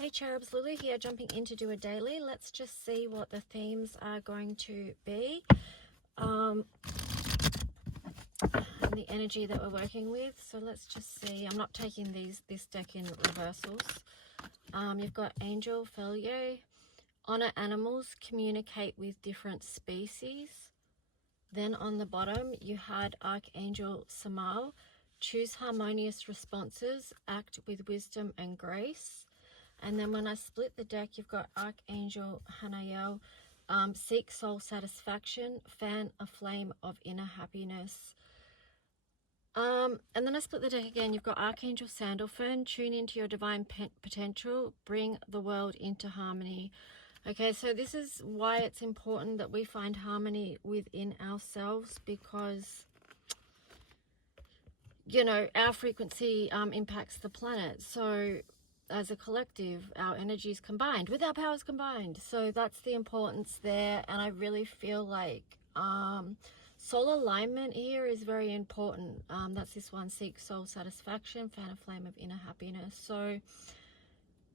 Hey cherubs, Lulu here, jumping in to do a daily. Let's just see what the themes are going to be. And the energy that we're working with. So let's just see. I'm not taking this deck in reversals. You've got Angel Failure. Honor animals, communicate with different species. Then on the bottom, you had Archangel Samael. Choose harmonious responses, act with wisdom and grace. And then when I split the deck, you've got Archangel Hanael, seek soul satisfaction, fan a flame of inner happiness. And then I split the deck again, you've got Archangel Sandalphon, tune into your divine potential, bring the world into harmony. Okay, so this is why it's important that we find harmony within ourselves, because, you know, our frequency impacts the planet. So as a collective, our energies combined with our powers combined. So that's the importance there. And I really feel like soul alignment here is very important. That's this one, seek soul satisfaction, fan a flame of inner happiness. So,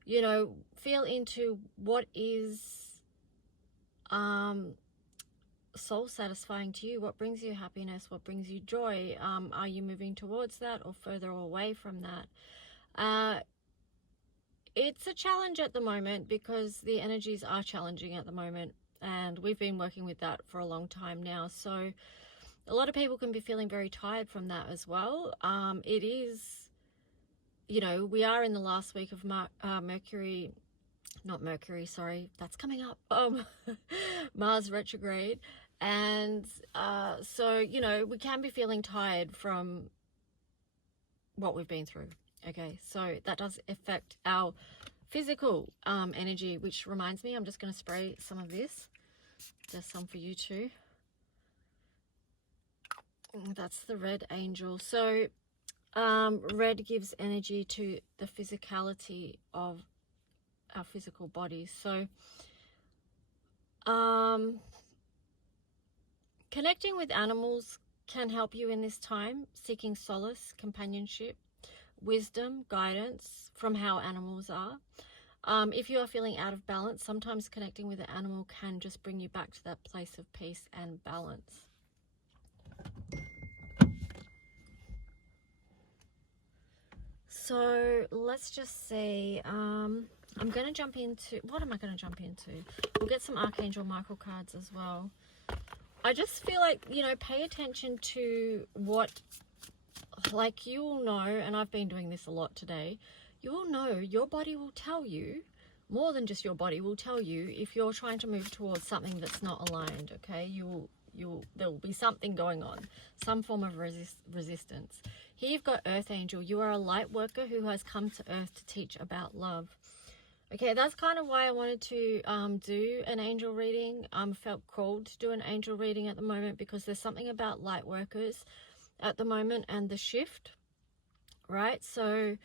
you know, feel into what is soul satisfying to you, what brings you happiness, what brings you joy. Are you moving towards that or further away from that? It's a challenge at the moment because the energies are challenging at the moment, and we've been working with that for a long time now. So a lot of people can be feeling very tired from that as well. It is, you know, we are in the last week of Mercury, not Mercury, sorry, that's coming up, Mars retrograde. And so, you know, we can be feeling tired from what we've been through. Okay, so that does affect our physical energy, which reminds me, I'm just going to spray some of this. There's some for you too. That's the red angel. So red gives energy to the physicality of our physical bodies. So connecting with animals can help you in this time, seeking solace, companionship, wisdom, guidance from how animals are. If you are feeling out of balance, sometimes connecting with an animal can just bring you back to that place of peace and balance. So let's just see. I'm going to jump into, what am I going to jump into? We'll get some Archangel Michael cards as well. I just feel like, you know, pay attention to what, like, you will know, and I've been doing this a lot today, you will know, your body will tell you, more than just your body will tell you if you're trying to move towards something that's not aligned. Okay, there will be something going on, some form of resistance. Here you've got Earth Angel. You are a light worker who has come to Earth to teach about love. Okay, that's kind of why I wanted to do an angel reading. Felt called to do an angel reading at the moment because there's something about light workers at the moment and the shift, right? So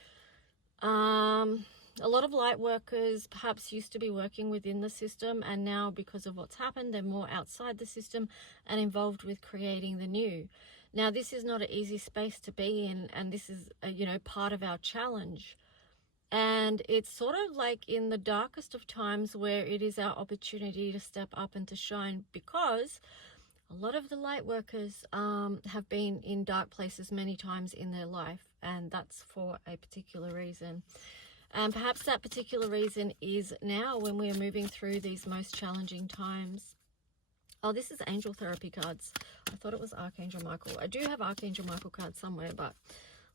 a lot of light workers perhaps used to be working within the system, and now because of what's happened, they're more outside the system and involved with creating the new. Now, this is not an easy space to be in, and this is, you know, part of our challenge. And it's sort of like in the darkest of times where it is our opportunity to step up and to shine, because a lot of the light workers have been in dark places many times in their life, and that's for a particular reason. And perhaps that particular reason is now when we're moving through these most challenging times. Oh, this is angel therapy cards. I thought it was Archangel Michael. I do have Archangel Michael cards somewhere, but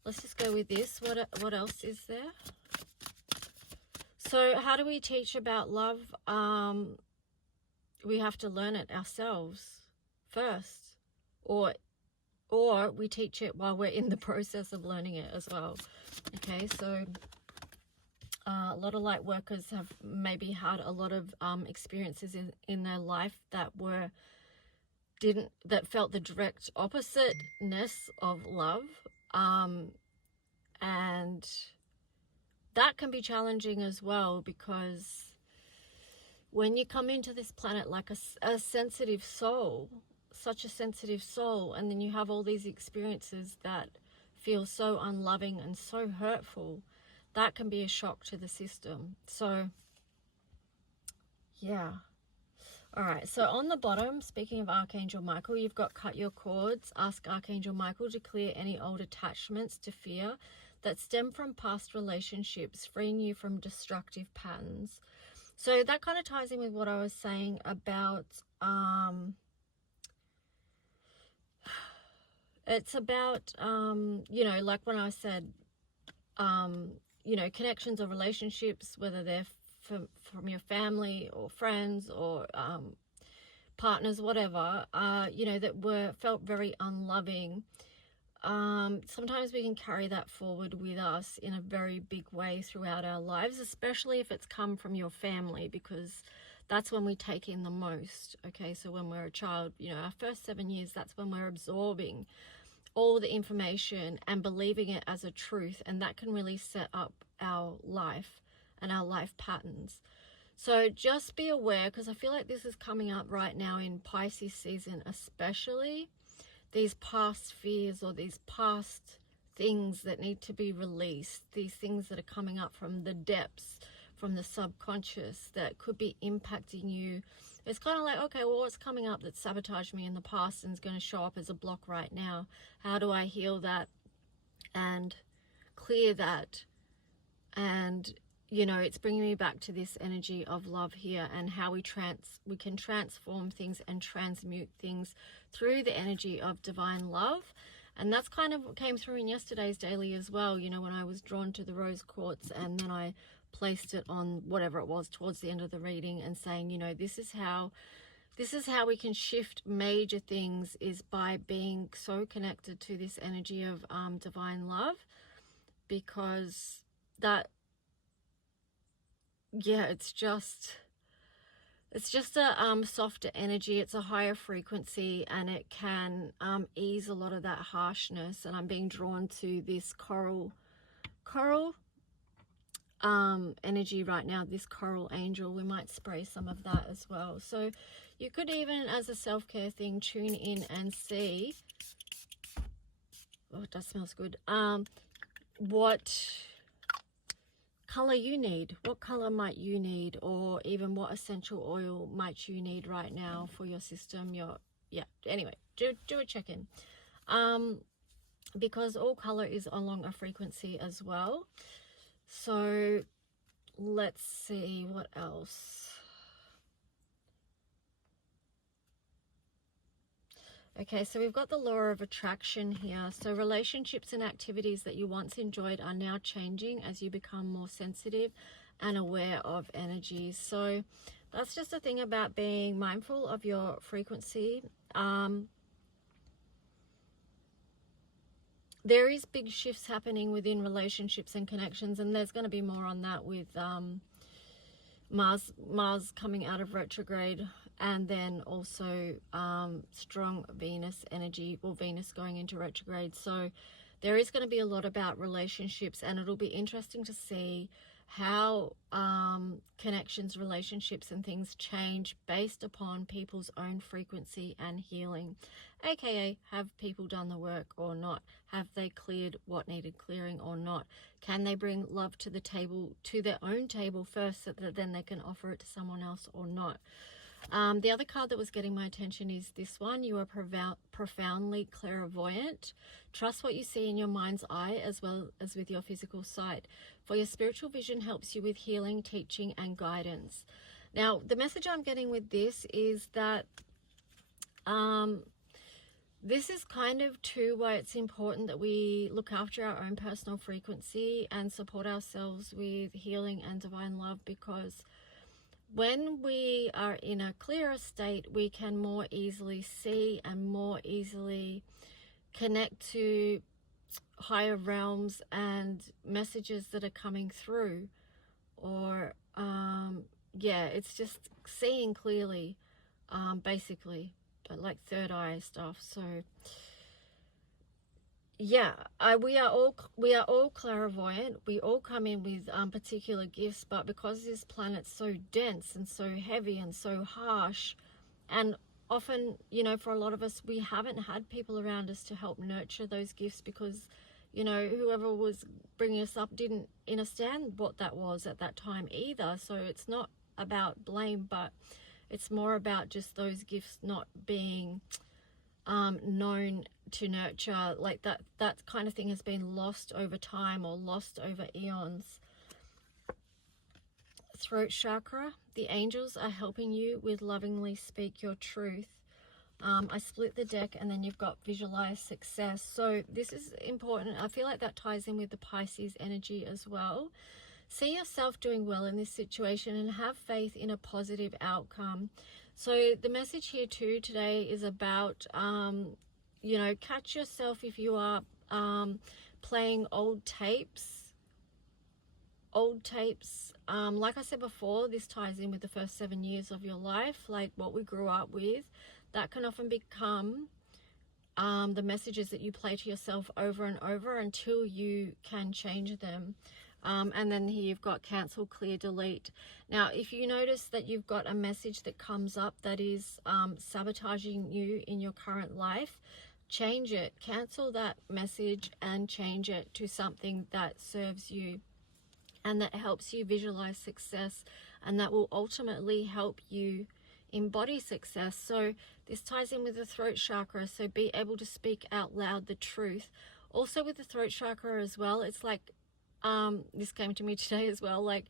let's just go with this. What else is there? So how do we teach about love? We have to learn it ourselves first, or we teach it while we're in the process of learning it as well. Okay, so a lot of light workers have maybe had a lot of experiences in their life that felt the direct oppositeness of love, and that can be challenging as well, because when you come into this planet like a sensitive soul, such a sensitive soul, and then you have all these experiences that feel so unloving and so hurtful, that can be a shock to the system. So yeah. All right, so on the bottom, speaking of Archangel Michael, you've got cut your cords. Ask Archangel Michael to clear any old attachments to fear that stem from past relationships, freeing you from destructive patterns. So that kind of ties in with what I was saying about, it's about, you know, like when I said, you know, connections or relationships, whether they're from your family or friends or partners, whatever, you know, that felt very unloving. Sometimes we can carry that forward with us in a very big way throughout our lives, especially if it's come from your family, because that's when we take in the most. Okay, so when we're a child, you know, our first 7 years, that's when we're absorbing all the information and believing it as a truth, and that can really set up our life and our life patterns. So just be aware, because I feel like this is coming up right now in Pisces season, especially these past fears or these past things that need to be released, these things that are coming up from the depths, from the subconscious, that could be impacting you. It's kind of like, okay, well, what's coming up that sabotaged me in the past and is going to show up as a block right now? How do I heal that and clear that? And, you know, it's bringing me back to this energy of love here, and how we can transform things and transmute things through the energy of divine love. And that's kind of what came through in yesterday's daily as well, you know, when I was drawn to the rose quartz, and then I placed it on whatever it was towards the end of the reading, and saying, you know, this is how we can shift major things, is by being so connected to this energy of divine love, because that, yeah, it's just a softer energy. It's a higher frequency, and it can ease a lot of that harshness. And I'm being drawn to this coral energy right now, this coral angel. We might spray some of that as well. So you could even, as a self-care thing, tune in and see, oh, that smells good, what color you need. What color might you need, or even what essential oil might you need right now for your system, anyway, do a check-in, because all color is along a frequency as well. So let's see what else. Okay, so we've got the law of attraction here. So relationships and activities that you once enjoyed are now changing as you become more sensitive and aware of energies. So that's just a thing about being mindful of your frequency. There is big shifts happening within relationships and connections, and there's going to be more on that with Mars coming out of retrograde, and then also strong Venus energy, or Venus going into retrograde. So there is going to be a lot about relationships, and it'll be interesting to see how connections, relationships and things change based upon people's own frequency and healing, aka have people done the work or not? Have they cleared what needed clearing or not? Can they bring love to the table, to their own table first, so that then they can offer it to someone else or not? The other card that was getting my attention is this one. You are profoundly clairvoyant. Trust what you see in your mind's eye as well as with your physical sight, for your spiritual vision helps you with healing, teaching and guidance. Now, the message I'm getting with this is that this is kind of too why it's important that we look after our own personal frequency and support ourselves with healing and divine love, because when we are in a clearer state, we can more easily see and more easily connect to higher realms and messages that are coming through. Or it's just seeing clearly, basically, but like third eye stuff. So yeah, we are all clairvoyant. We all come in with particular gifts, but because this planet's so dense and so heavy and so harsh, and often, you know, for a lot of us, we haven't had people around us to help nurture those gifts, because, you know, whoever was bringing us up didn't understand what that was at that time either. So it's not about blame, but it's more about just those gifts not being known to nurture. Like that kind of thing has been lost over time or lost over eons. Throat chakra, the angels are helping you with lovingly speak your truth. I split the deck, and then you've got visualize success. So this is important. I feel like that ties in with the Pisces energy as well. See yourself doing well in this situation and have faith in a positive outcome. So the message here too today is about, you know, catch yourself if you are playing old tapes. Like I said before, this ties in with the first 7 years of your life, like what we grew up with. That can often become the messages that you play to yourself over and over until you can change them. And then here you've got cancel, clear, delete. Now, if you notice that you've got a message that comes up that is sabotaging you in your current life, change it. Cancel that message and change it to something that serves you and that helps you visualize success, and that will ultimately help you embody success. So this ties in with the throat chakra, so be able to speak out loud the truth. Also with the throat chakra as well, it's like this came to me today as well, like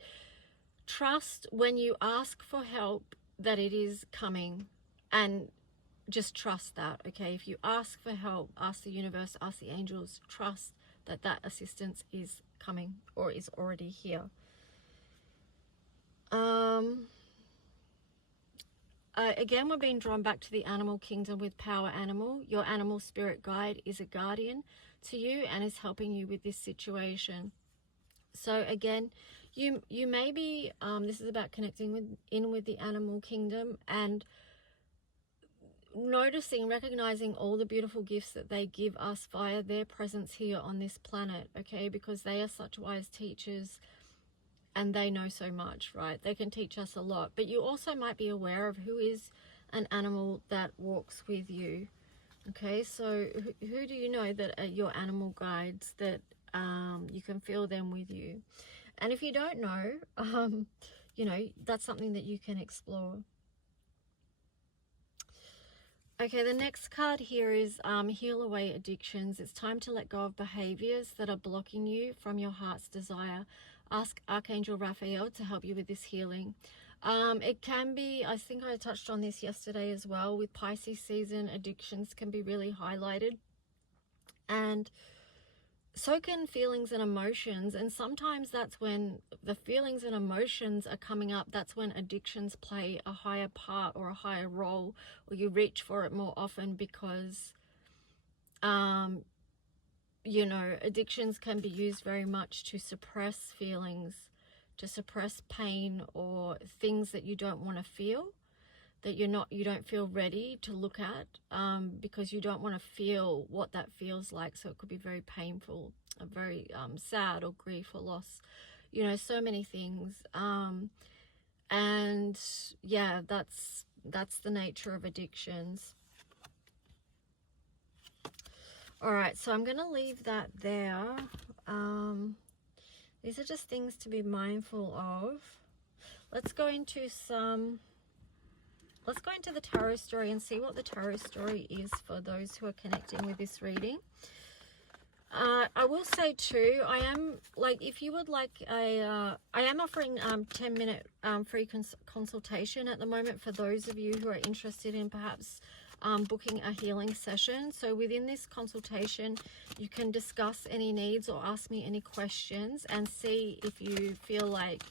trust when you ask for help that it is coming, and just trust that. Okay, if you ask for help, ask the universe, ask the angels, trust that that assistance is coming or is already here. Again, we're being drawn back to the animal kingdom with power animal. Your animal spirit guide is a guardian to you and is helping you with this situation. So again, you may be, this is about connecting with the animal kingdom and noticing, recognizing all the beautiful gifts that they give us via their presence here on this planet, okay? Because they are such wise teachers and they know so much, right? They can teach us a lot. But you also might be aware of who is an animal that walks with you, okay? So who do you know that are your animal guides, that you can feel them with you? And if you don't know, you know, that's something that you can explore. Okay, the next card here is heal away addictions. It's time to let go of behaviors that are blocking you from your heart's desire. Ask Archangel Raphael to help you with this healing. It can be, I think I touched on this yesterday as well, with Pisces season, addictions can be really highlighted. And so can feelings and emotions, and sometimes that's when the feelings and emotions are coming up, that's when addictions play a higher part or a higher role, or you reach for it more often because you know, addictions can be used very much to suppress feelings, to suppress pain or things that you don't want to feel, that you don't feel ready to look at, because you don't want to feel what that feels like. So it could be very painful, very sad, or grief or loss, you know, so many things. And yeah, that's the nature of addictions. All right, so I'm going to leave that there. These are just things to be mindful of. Let's go into the tarot story and see what the tarot story is for those who are connecting with this reading. I will say too, I am, like, if you would like I am offering 10-minute free consultation at the moment for those of you who are interested in perhaps booking a healing session. So within this consultation, you can discuss any needs or ask me any questions and see if you feel like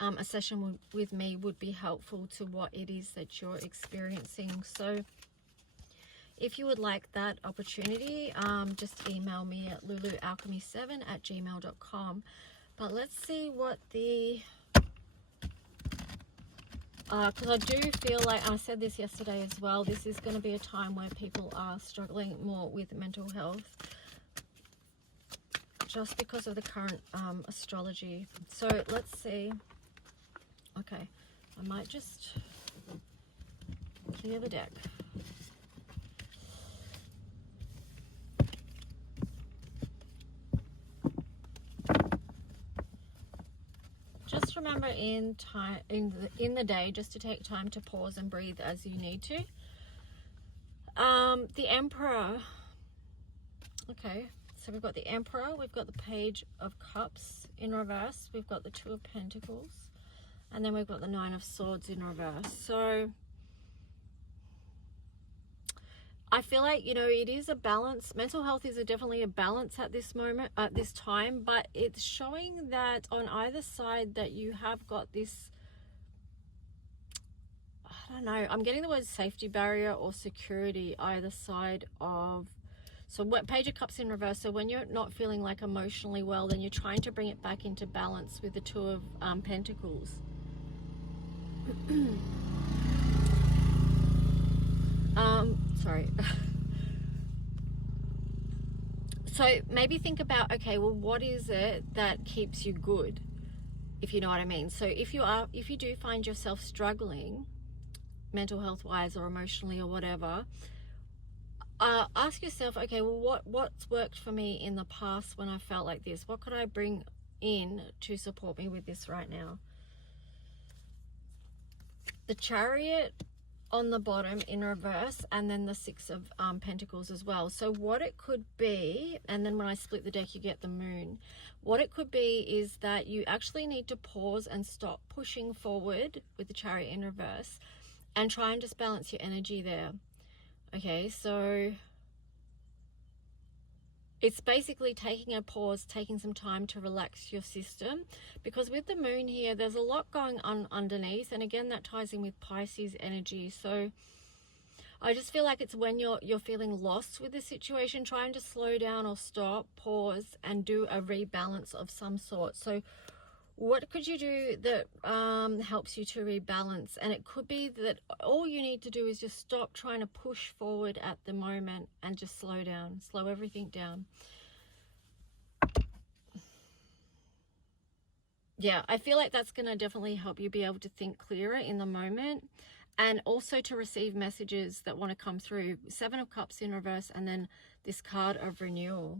a session with me would be helpful to what it is that you're experiencing. So if you would like that opportunity, just email me at lulualchemy7@gmail.com. But let's see what the because I do feel like, I said this yesterday as well, this is going to be a time where people are struggling more with mental health, just because of the current astrology. So let's see. Okay, I might just clear the deck. just remember in the day just to take time to pause and breathe as you need to. The Emperor. Okay, so we've got the Emperor, we've got the Page of Cups in reverse, we've got the Two of Pentacles, and then we've got the Nine of Swords in reverse. So I feel like, you know, it is a balance. Mental health is definitely a balance at this moment, at this time, but it's showing that on either side that you have got this, I don't know, I'm getting the word safety barrier or security either side of. So what, Page of Cups in reverse, so when you're not feeling like emotionally well, then you're trying to bring it back into balance with the Two of Pentacles. Sorry. So maybe think about, okay, well, what is it that keeps you good, if you know what I mean? So if you do find yourself struggling mental health wise or emotionally or whatever, ask yourself, okay, well, what's worked for me in the past when I felt like this? What could I bring in to support me with this right now? The Chariot on the bottom in reverse, and then the Six of Pentacles as well. So what it could be, and then when I split the deck you get the Moon, what it could be is that you actually need to pause and stop pushing forward with the Chariot in reverse and try and just balance your energy there. Okay, so it's basically taking a pause, taking some time to relax your system, because with the Moon here, there's a lot going on underneath. And again, that ties in with Pisces energy. So I just feel like it's when you're feeling lost with the situation, trying to slow down or stop, pause, and do a rebalance of some sort. So what could you do that helps you to rebalance? And it could be that all you need to do is just stop trying to push forward at the moment and just slow down, slow everything down. Yeah, I feel like that's going to definitely help you be able to think clearer in the moment, and also to receive messages that want to come through. Seven of Cups in reverse, and then this card of renewal.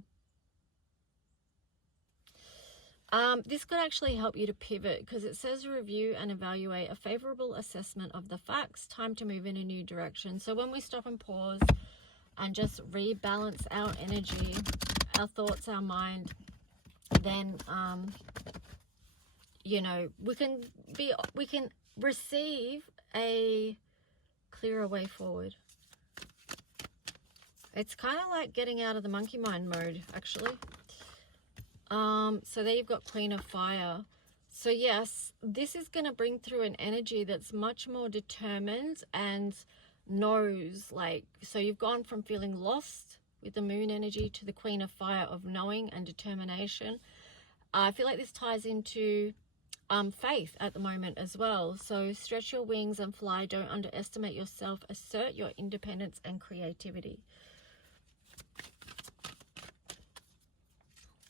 This could actually help you to pivot, because it says review and evaluate a favorable assessment of the facts, time to move in a new direction. So when we stop and pause and just rebalance our energy, our thoughts, our mind, then you know, we can receive a clearer way forward. It's kind of like getting out of the monkey mind mode, actually. So there you've got Queen of Fire. So yes, this is going to bring through an energy that's much more determined and knows, like, so you've gone from feeling lost with the Moon energy to the Queen of Fire of knowing and determination. I feel like this ties into faith at the moment as well. So stretch your wings and fly. Don't underestimate yourself. Assert your independence and creativity.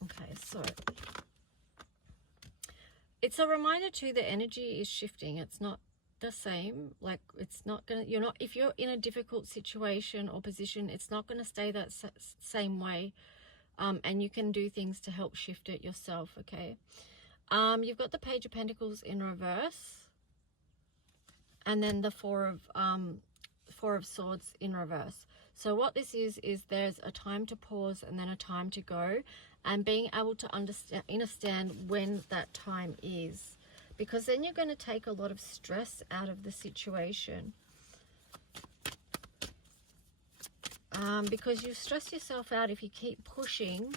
Okay, so it's a reminder too that energy is shifting. It's not the same. Like, it's not gonna, if you're in a difficult situation or position, it's not gonna stay that same way. And you can do things to help shift it yourself. Okay. You've got the Page of Pentacles in reverse, and then the Four of Swords in reverse. So what this is there's a time to pause and then a time to go, and being able to understand when that time is, because then you're going to take a lot of stress out of the situation. Because you stress yourself out if you keep pushing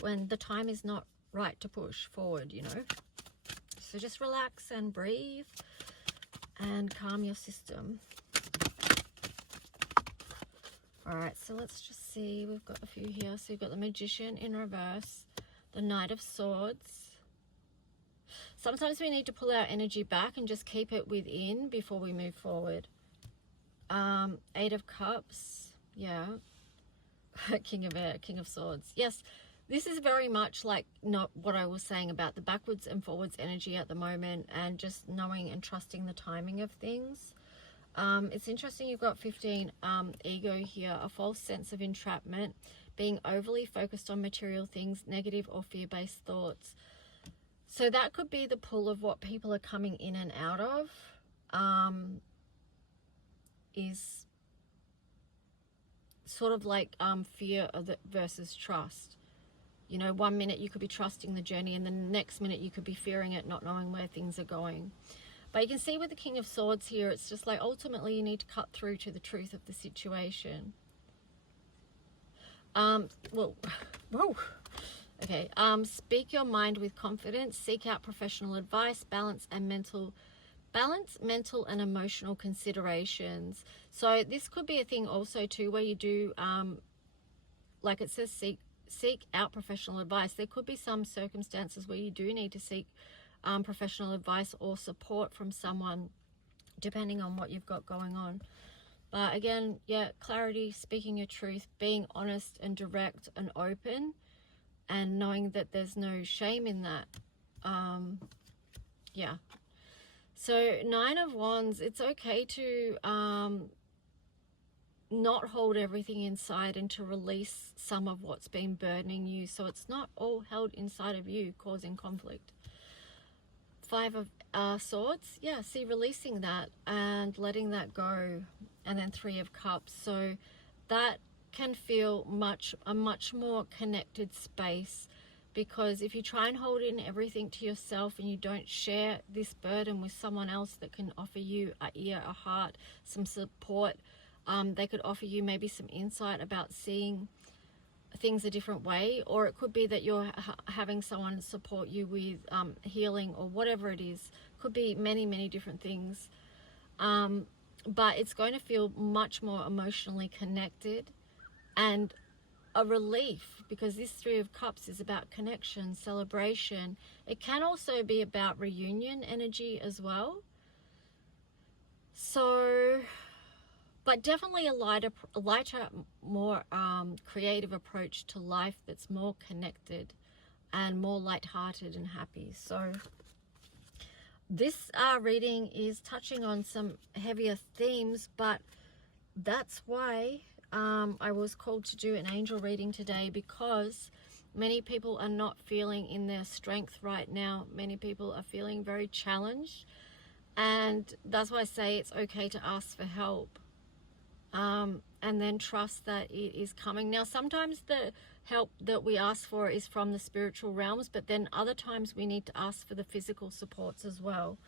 when the time is not right to push forward, you know. So just relax and breathe and calm your system. All right, so let's just see. We've got a few here. So you've got the Magician in reverse, the Knight of Swords. Sometimes we need to pull our energy back and just keep it within before we move forward. Eight of Cups, yeah. King of Swords. Yes, this is very much like not what I was saying about the backwards and forwards energy at the moment, and just knowing and trusting the timing of things. It's interesting you've got 15 ego here, a false sense of entrapment, being overly focused on material things, negative or fear-based thoughts. So that could be the pull of what people are coming in and out of, is sort of like fear of the versus trust. You know, one minute you could be trusting the journey and the next minute you could be fearing it, not knowing where things are going. But you can see with the King of Swords here, it's just like ultimately you need to cut through to the truth of the situation. Well, whoa. Okay, speak your mind with confidence, seek out professional advice, balance, mental and emotional considerations. So this could be a thing also too, where you do, like it says, seek out professional advice. There could be some circumstances where you do need to seek professional advice or support from someone, depending on what you've got going on. But again, yeah, clarity, speaking your truth, being honest and direct and open, and knowing that there's no shame in that. Yeah. So 9 of Wands, it's okay to not hold everything inside and to release some of what's been burdening you, so it's not all held inside of you, causing conflict. 5 of Swords, yeah, see, releasing that and letting that go. And then 3 of Cups, so that can feel a much more connected space, because if you try and hold in everything to yourself and you don't share this burden with someone else that can offer you an ear, a heart, some support, they could offer you maybe some insight about seeing things a different way, or it could be that you're having someone support you with healing or whatever it is. Could be many different things, but it's going to feel much more emotionally connected and a relief, because this 3 of Cups is about connection, celebration. It can also be about reunion energy as well. So, but definitely a lighter, more creative approach to life that's more connected and more lighthearted and happy. So this reading is touching on some heavier themes, but that's why I was called to do an angel reading today, because many people are not feeling in their strength right now. Many people are feeling very challenged, and that's why I say it's okay to ask for help, and then trust that it is coming. Now, sometimes the help that we ask for is from the spiritual realms, but then other times we need to ask for the physical supports as well.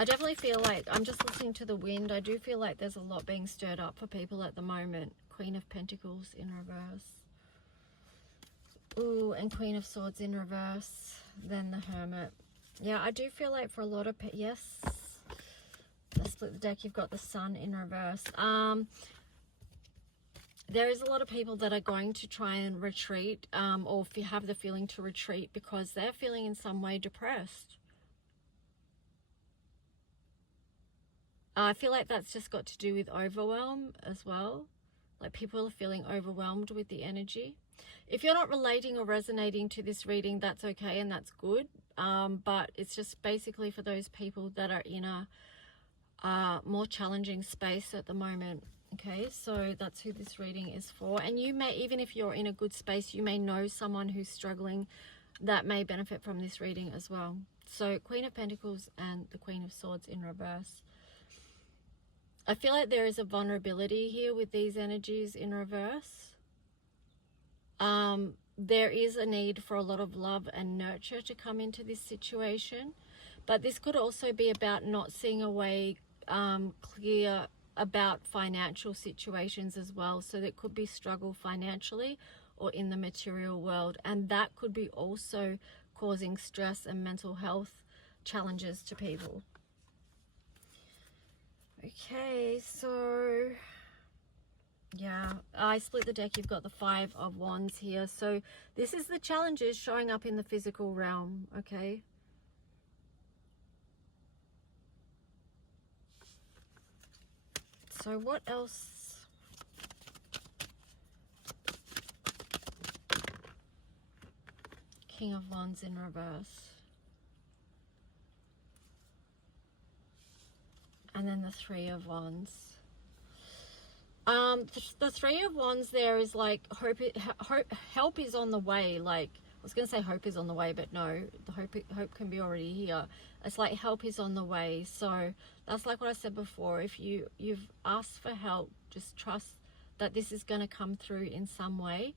I definitely feel like, I'm just listening to the wind, I do feel like there's a lot being stirred up for people at the moment. Queen of Pentacles in reverse. Ooh, and Queen of Swords in reverse. Then the Hermit. Yeah, I do feel like for a lot of people, yes. Let's split the deck. You've got the Sun in reverse. There is a lot of people that are going to try and retreat, or if you have the feeling to retreat, because they're feeling in some way depressed. I feel like that's just got to do with overwhelm as well. Like people are feeling overwhelmed with the energy. If you're not relating or resonating to this reading, that's okay and that's good. But it's just basically for those people that are in a more challenging space at the moment. Okay, so that's who this reading is for. And you may, even if you're in a good space, you may know someone who's struggling that may benefit from this reading as well. So Queen of Pentacles and the Queen of Swords in reverse. I feel like there is a vulnerability here with these energies in reverse. There is a need for a lot of love and nurture to come into this situation. But this could also be about not seeing a way clear about financial situations as well. So there could be struggle financially or in the material world. And that could be also causing stress and mental health challenges to people. Okay, so yeah, I split the deck. You've got the 5 of Wands here. So this is the challenges showing up in the physical realm, okay? So what else? King of Wands in reverse. And then the Three of Wands. The Three of Wands there is like help is on the way. Like, I was going to say hope is on the way, but no, the hope can be already here. It's like help is on the way. So that's like what I said before. If you've asked for help, just trust that this is going to come through in some way.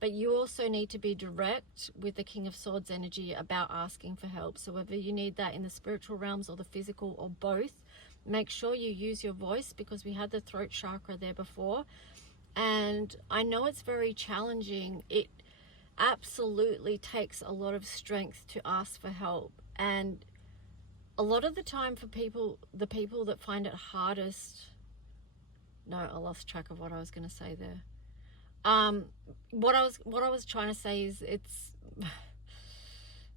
But you also need to be direct with the King of Swords energy about asking for help. So whether you need that in the spiritual realms or the physical or both, make sure you use your voice, because we had the throat chakra there before. And I know it's very challenging. It absolutely takes a lot of strength to ask for help. And a lot of the time for the people that find it hardest, no, I lost track of what I was going to say there. What I was trying to say is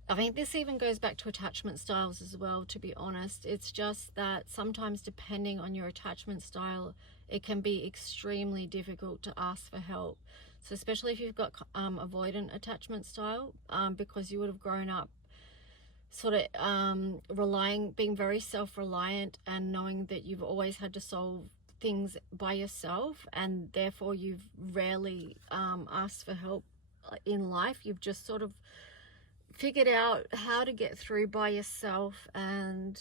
I mean, this even goes back to attachment styles as well, to be honest. It's just that sometimes, depending on your attachment style, it can be extremely difficult to ask for help. So especially if you've got avoidant attachment style, because you would have grown up sort of being very self-reliant and knowing that you've always had to solve things by yourself, and therefore you've rarely asked for help in life. You've just sort of figured out how to get through by yourself, and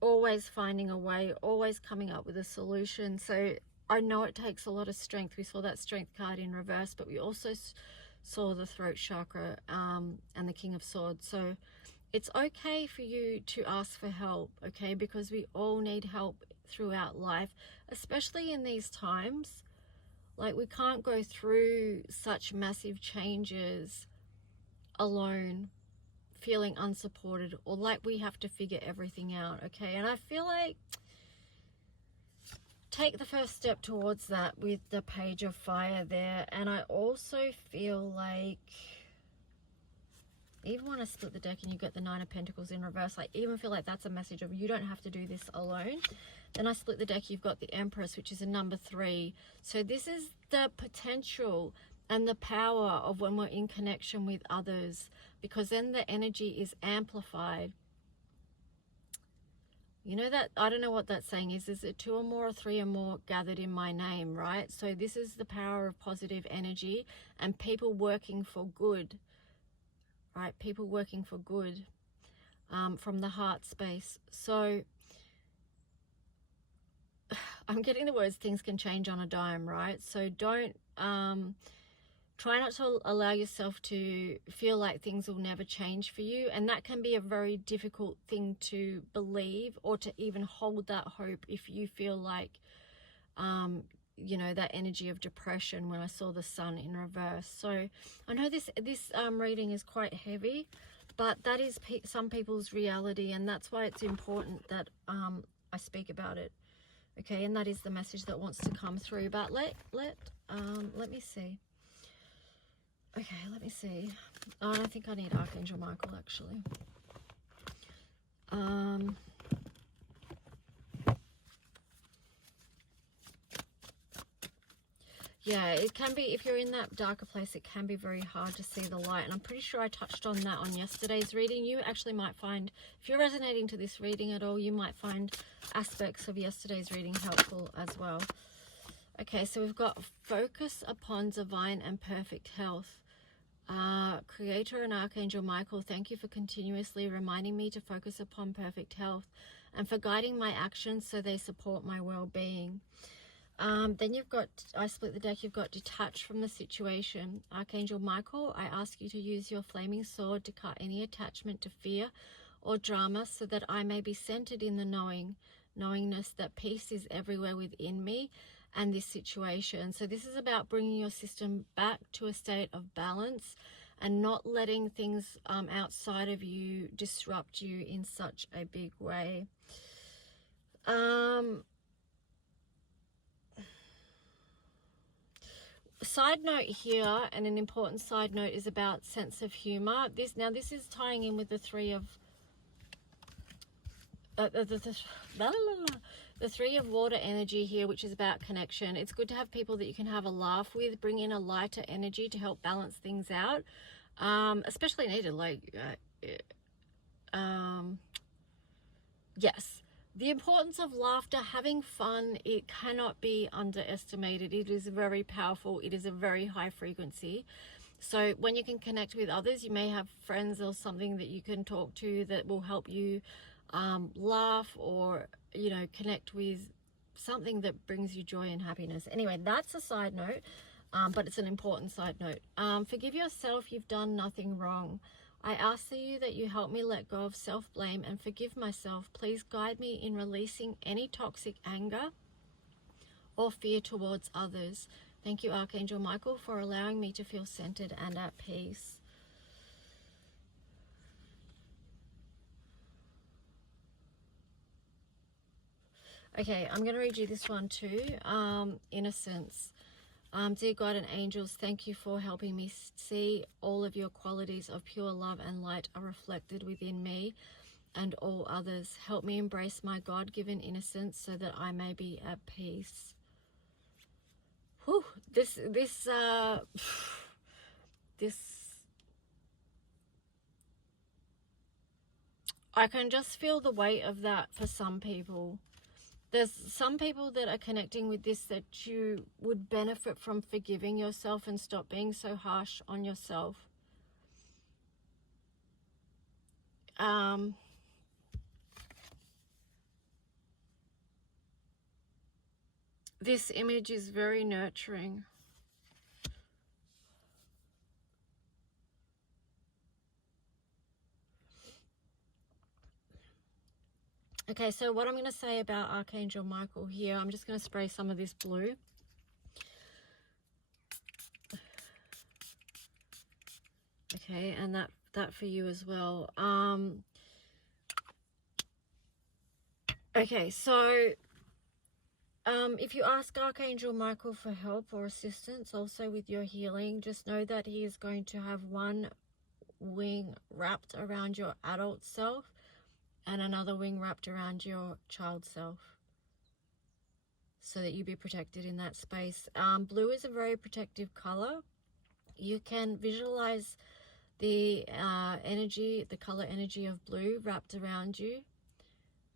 always finding a way, always coming up with a solution. So I know it takes a lot of strength. We saw that Strength card in reverse, but we also saw the throat chakra and the King of Swords. So it's okay for you to ask for help, okay? Because we all need help throughout life, especially in these times. Like, we can't go through such massive changes alone, feeling unsupported, or like we have to figure everything out, okay? And I feel like take the first step towards that with the Page of Fire there. And I also feel like, even when I split the deck and you get the Nine of Pentacles in reverse, I even feel like that's a message of you don't have to do this alone. Then I split the deck, you've got the Empress, which is a number 3. So this is the potential and the power of when we're in connection with others, because then the energy is amplified. You know that, I don't know what that saying is it 2 or more or 3 or more gathered in my name, right? So this is the power of positive energy and people working for good, right? People working for good from the heart space. So I'm getting the words, things can change on a dime, right? So don't try not to allow yourself to feel like things will never change for you. And that can be a very difficult thing to believe, or to even hold that hope if you feel like, you know, that energy of depression when I saw the Sun in reverse. So I know this reading is quite heavy, but that is some people's reality, and that's why it's important that I speak about it. Okay, and that is the message that wants to come through. But let me see. Okay, let me see. Oh, I think I need Archangel Michael, actually. Yeah, it can be, if you're in that darker place, it can be very hard to see the light. And I'm pretty sure I touched on that on yesterday's reading. You actually might find, if you're resonating to this reading at all, you might find aspects of yesterday's reading helpful as well. Okay, so we've got focus upon divine and perfect health. Creator and Archangel Michael, thank you for continuously reminding me to focus upon perfect health and for guiding my actions so they support my well-being. Then you've got, I split the deck, you've got detach from the situation. Archangel Michael, I ask you to use your flaming sword to cut any attachment to fear or drama so that I may be centered in the knowingness that peace is everywhere within me and this situation. So this is about bringing your system back to a state of balance and not letting things outside of you disrupt you in such a big way. Side note here, and an important side note, is about sense of humor. This is tying in with the the Three of Water energy here, which is about connection. It's good to have people that you can have a laugh with, bring in a lighter energy to help balance things out, especially needed, like, yes. The importance of laughter, having fun, it cannot be underestimated. It is very powerful. It is a very high frequency. So when you can connect with others, you may have friends or something that you can talk to that will help you laugh, or, you know, connect with something that brings you joy and happiness. Anyway, that's a side note, but it's an important side note. Forgive yourself, you've done nothing wrong. I ask you that you help me let go of self-blame and forgive myself. Please guide me in releasing any toxic anger or fear towards others. Thank you, Archangel Michael, for allowing me to feel centered and at peace. Okay, I'm going to read you this one too. Innocence. Dear God and angels, thank you for helping me see all of your qualities of pure love and light are reflected within me and all others. Help me embrace my God-given innocence so that I may be at peace. Whew, this, I can just feel the weight of that for some people. There's some people that are connecting with this that you would benefit from forgiving yourself and stop being so harsh on yourself. This image is very nurturing. Okay, so what I'm going to say about Archangel Michael here, I'm just going to spray some of this blue. Okay, and that for you as well. Okay, so if you ask Archangel Michael for help or assistance also with your healing, just know that he is going to have one wing wrapped around your adult self and another wing wrapped around your child self, so that you be protected in that space. Blue is a very protective color. You can visualize the energy, the color energy of blue wrapped around you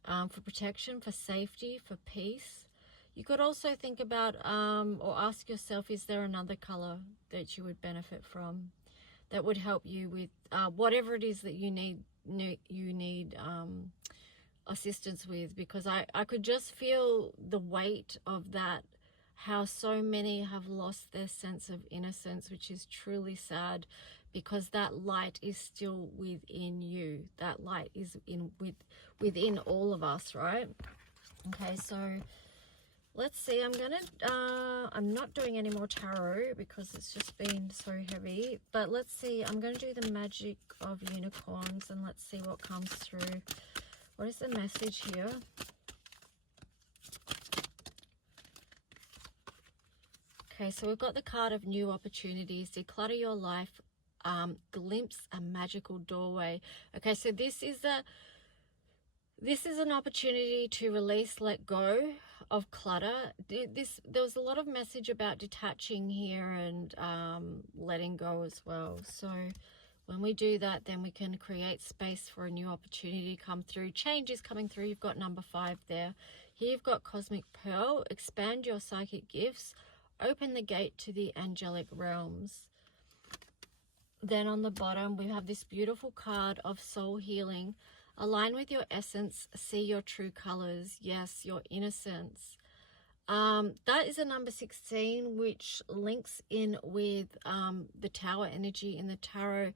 for protection, for safety, for peace. You could also think about or ask yourself, is there another color that you would benefit from that would help you with whatever it is that you need assistance with? Because I could just feel the weight of that, how so many have lost their sense of innocence, which is truly sad, because that light is still within you. That light is within all of us, right? Okay, so let's see. I'm not doing any more tarot because it's just been so heavy, but let's see. I'm going to do the magic of unicorns, and let's see what comes through. What is the message here? Okay, so we've got the card of new opportunities. Declutter your life. Glimpse a magical doorway. Okay, so this is an opportunity to release, let go of clutter. There was a lot of message about detaching here and letting go as well. So when we do that, then we can create space for a new opportunity to come through. Change is coming through. You've got number 5 there. Here you've got Cosmic Pearl. Expand your psychic gifts. Open the gate to the angelic realms. Then on the bottom, we have this beautiful card of soul healing. Align with your essence. See your true colors. Yes, your innocence. That is a number 16, which links in with the Tower energy in the tarot.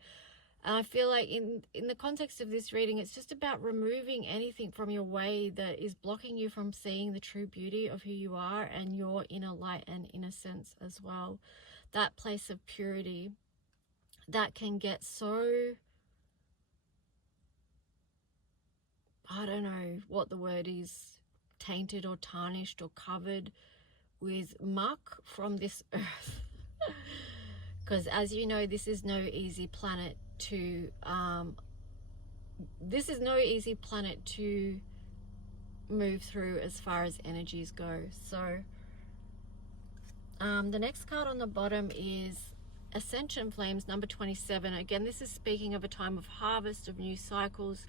I feel like in the context of this reading, it's just about removing anything from your way that is blocking you from seeing the true beauty of who you are and your inner light and innocence as well. That place of purity that can get so, I don't know what the word is, tainted or tarnished or covered with muck from this earth. Because as you know, this is no easy planet to move through as far as energies go. So the next card on the bottom is Ascension Flames, number 27. Again, this is speaking of a time of harvest, of new cycles,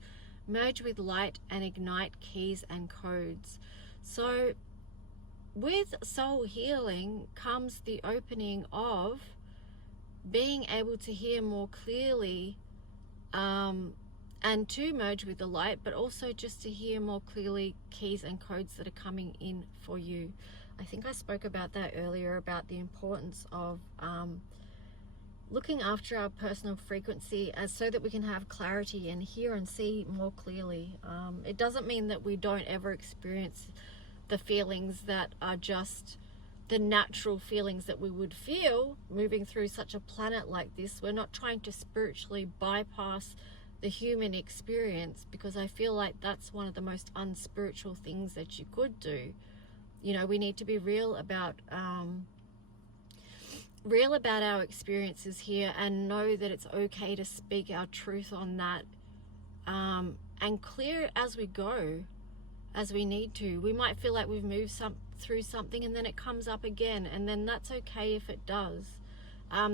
merge with light and ignite keys and codes. So with soul healing comes the opening of being able to hear more clearly, and to merge with the light, but also just to hear more clearly keys and codes that are coming in for you. I think I spoke about that earlier, about the importance of looking after our personal frequency so that we can have clarity and hear and see more clearly. It doesn't mean that we don't ever experience the feelings that are just the natural feelings that we would feel moving through such a planet like this. We're not trying to spiritually bypass the human experience, because I feel like that's one of the most unspiritual things that you could do. You know, we need to be real about our experiences here, and know that it's okay to speak our truth on that, and clear it as we go, as we need to. We might feel like we've moved through something, and then it comes up again, and then that's okay if it does.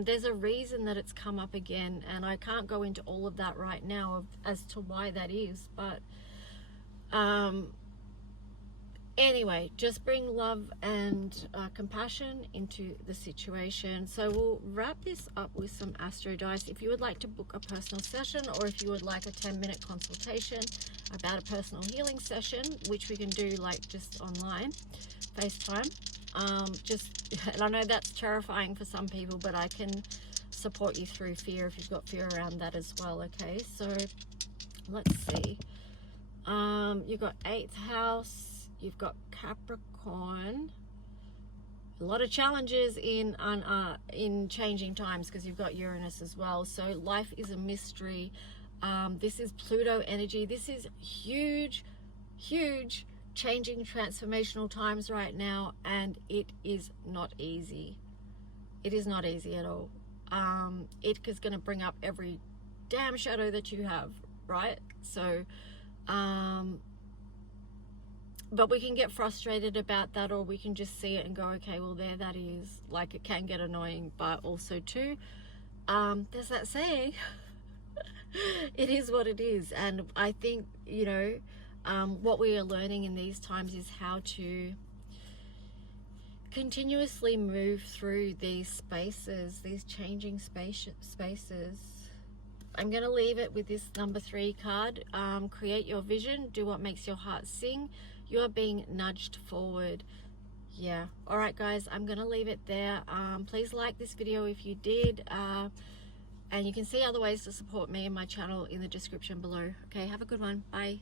There's a reason that it's come up again, and I can't go into all of that right now as to why that is, but anyway, just bring love and compassion into the situation. So we'll wrap this up with some Astro Dice. If you would like to book a personal session, or if you would like a 10-minute consultation about a personal healing session, which we can do like just online, FaceTime, and I know that's terrifying for some people, but I can support you through fear if you've got fear around that as well. Okay, so let's see. You've got 8th house, you've got Capricorn. A lot of challenges in changing times, because you've got Uranus as well. So life is a mystery. This is Pluto energy. This is huge changing transformational times right now, and it is not easy. It is not easy at all. It is going to bring up every damn shadow that you have, right? So but we can get frustrated about that, or we can just see it and go, okay, well, there that is. Like, it can get annoying, but also too, there's that saying, it is what it is. And I think, you know, what we are learning in these times is how to continuously move through these spaces, these changing spaces. I'm going to leave it with this number 3 card. Create your vision, do what makes your heart sing. You are being nudged forward. Yeah. All right, guys, I'm going to leave it there. Please like this video if you did. And you can see other ways to support me and my channel in the description below. Okay, have a good one. Bye.